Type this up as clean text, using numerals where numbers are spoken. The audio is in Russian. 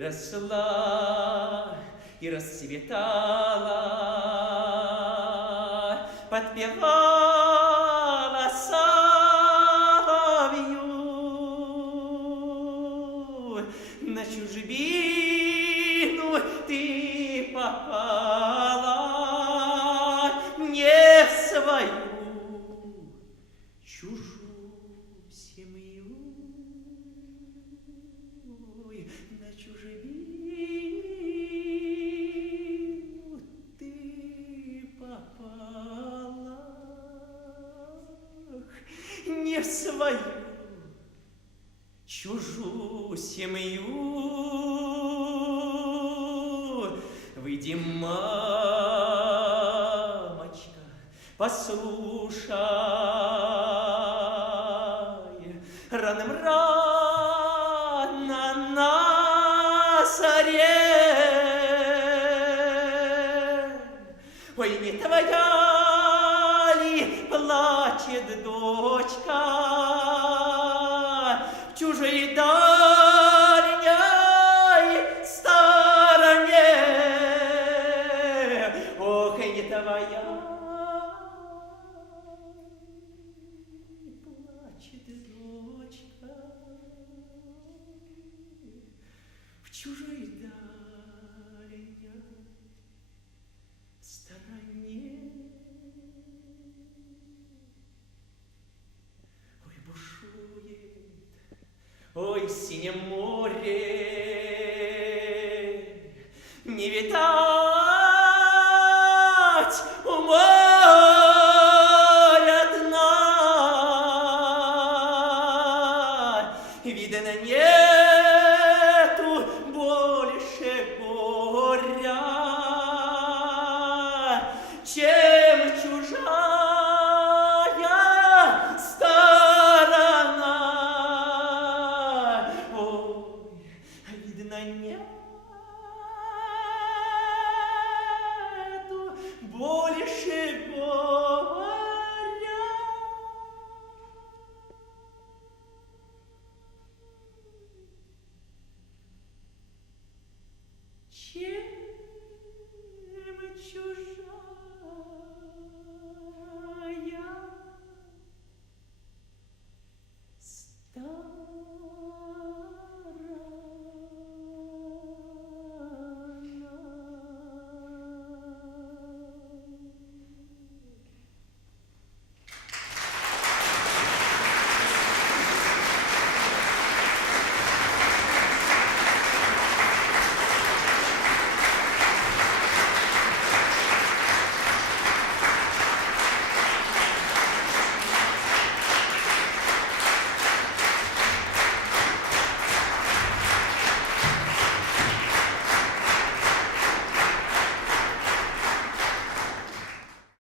росла, и расцветала, подпевала соловью. На чужбину ты попала, не в свою чужую семью. На чужбину ты попала, не в свою чужую семью. Выйди, мамочка, послушай, рано на заре. Ой, не твоя ли плачет дочка в чужой дальней стороне? Ох, и не твоя плачет дочка в чужой дальней стороне. Ой, бушует, ой, синее море, не видать у моря дна. Видно, нету больше горя, чем